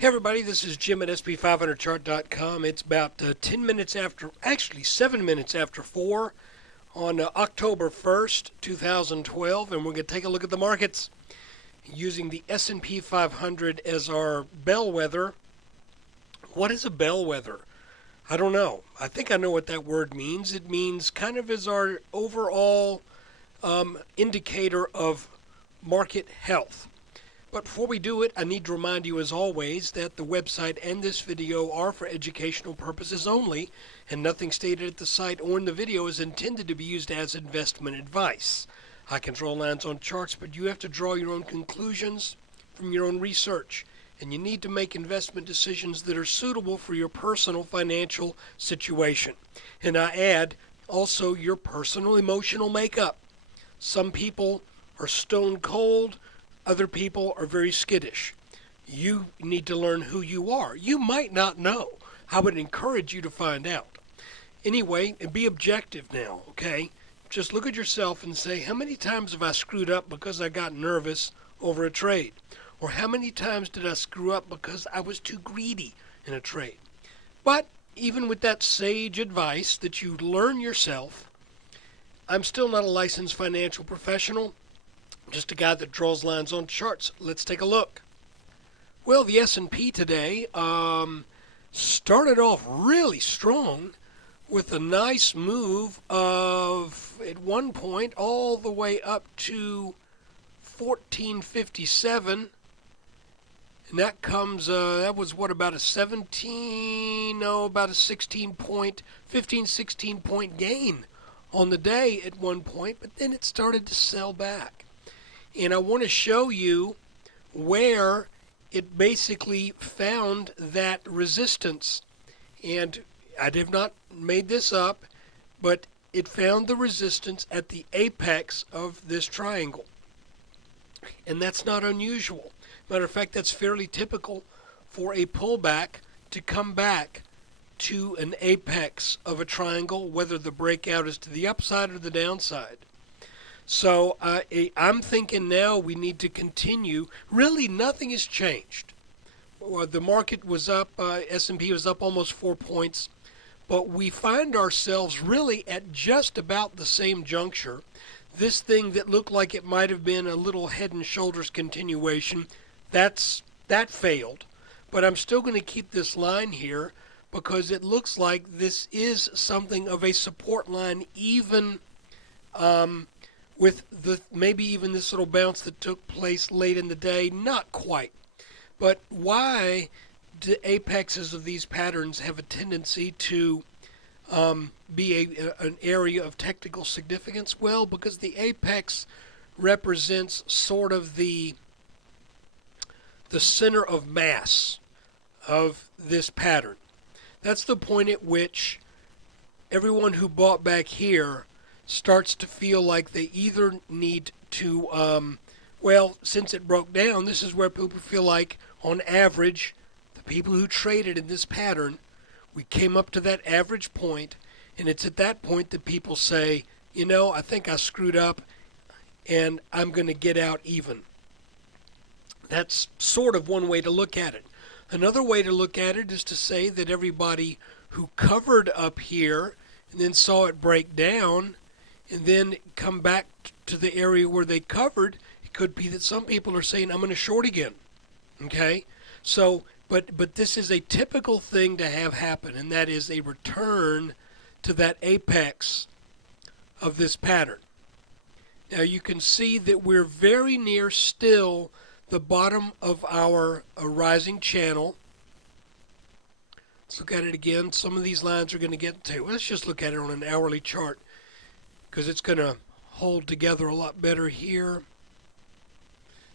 Hey everybody, this is Jim at SP500chart.com. It's about 10 minutes after, actually 7 minutes after 4 on October 1st, 2012, and we're going to take a look at the markets using the S&P 500 as our bellwether. What is a bellwether? I don't know. I think I know what that word means. It means kind of as our overall indicator of market health. But before we do it, I need to remind you, as always, that the website and this video are for educational purposes only, and nothing stated at the site or in the video is intended to be used as investment advice. I can draw lines on charts, but you have to draw your own conclusions from your own research, and you need to make investment decisions that are suitable for your personal financial situation. And I add, also your personal emotional makeup. Some people are stone cold. Other people are very skittish. You need to learn who you are. You might not know. I would encourage you to find out. Anyway, and be objective now, okay? Just look at yourself and say, how many times have I screwed up because I got nervous over a trade? Or how many times did I screw up because I was too greedy in a trade? But even with that sage advice that you learn yourself, I'm still not a licensed financial professional. Just a guy that draws lines on charts. Let's take a look. Well, the S&P today started off really strong with a nice move of, at one point, all the way up to 1457. And that comes, that was what, about a 16 point gain on the day at one point. But then it started to sell back. And I want to show you where it basically found that resistance. And I have not made this up, but it found the resistance at the apex of this triangle. And that's not unusual. Matter of fact, that's fairly typical for a pullback to come back to an apex of a triangle, whether the breakout is to the upside or the downside. So I'm thinking now we need to continue. Really, nothing has changed. The market was up, S&P was up almost 4 points, but we find ourselves really at just about the same juncture. This thing that looked like it might have been a little head and shoulders continuation, that failed. But I'm still going to keep this line here because it looks like this is something of a support line, even with maybe even this little bounce that took place late in the day. Not quite. But why do apexes of these patterns have a tendency to be an area of technical significance? Well, because the apex represents sort of the center of mass of this pattern. That's the point at which everyone who bought back here starts to feel like they either need to, well, since it broke down, this is where people feel like, on average, the people who traded in this pattern, we came up to that average point, and it's at that point that people say, you know, I think I screwed up, and I'm going to get out even. That's sort of one way to look at it. Another way to look at it is to say that everybody who covered up here and then saw it break down and then come back to the area where they covered, it could be that some people are saying, I'm going to short again. Okay? So, but this is a typical thing to have happen, and that is a return to that apex of this pattern. Now you can see that we're very near still the bottom of our rising channel. Let's look at it again. Some of these lines are going to get to. Let's just look at it on an hourly chart, because it's going to hold together a lot better here.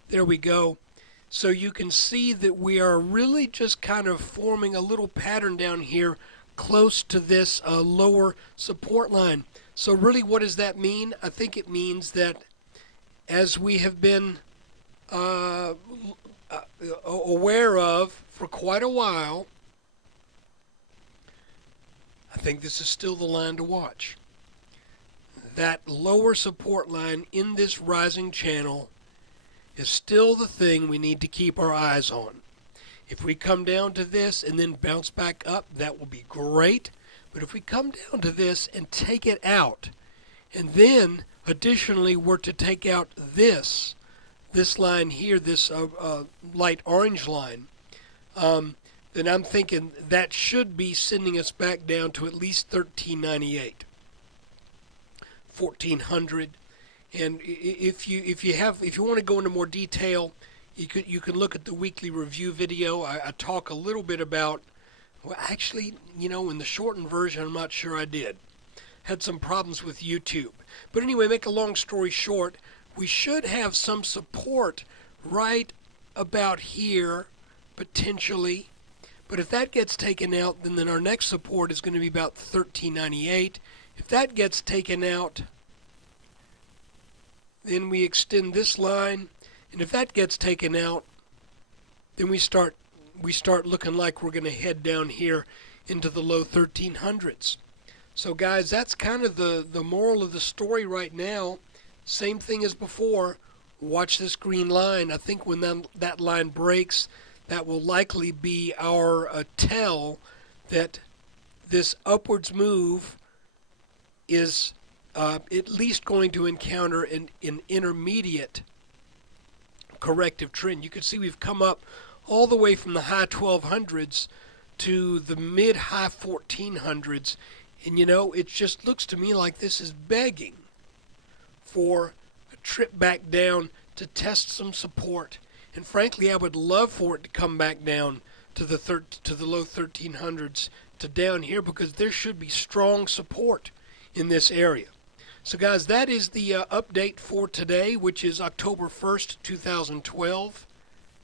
There we go. So you can see that we are really just kind of forming a little pattern down here close to this lower support line. So really, what does that mean? I think it means that as we have been aware of for quite a while, I think this is still the line to watch. That lower support line in this rising channel is still the thing we need to keep our eyes on. If we come down to this and then bounce back up, that will be great. But if we come down to this and take it out, and then additionally we're to take out this line here, this light orange line, then I'm thinking that should be sending us back down to at least 1398, 1400. And if you want to go into more detail, you can look at the weekly review video. I talk a little bit about, well, actually, in the shortened version, I'm not sure I did. Had some problems with YouTube. But anyway, make a long story short, we should have some support right about here, potentially. But if that gets taken out, then our next support is going to be about 1398. If that gets taken out, then we extend this line. And if that gets taken out, then we start looking like we're going to head down here into the low 1300s. So guys, that's kind of the moral of the story right now. Same thing as before. Watch this green line. I think when that line breaks, that will likely be our tell that this upwards move is at least going to encounter an intermediate corrective trend. You can see we've come up all the way from the high 1200s to the mid-high 1400s. And it just looks to me like this is begging for a trip back down to test some support. And frankly, I would love for it to come back down to the low 1300s to down here, because there should be strong support in this area. So guys, that is the update for today, which is October 1st, 2012.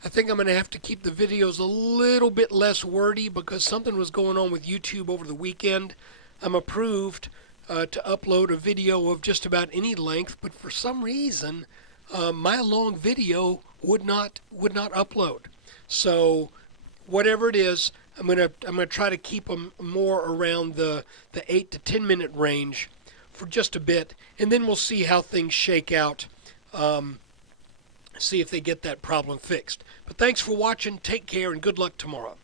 I think I'm going to have to keep the videos a little bit less wordy because something was going on with YouTube over the weekend. I'm approved to upload a video of just about any length, but for some reason my long video would not upload. So whatever it is, I'm gonna try to keep them more around the 8 to 10 minute range for just a bit, and then we'll see how things shake out. See if they get that problem fixed. But thanks for watching. Take care and good luck tomorrow.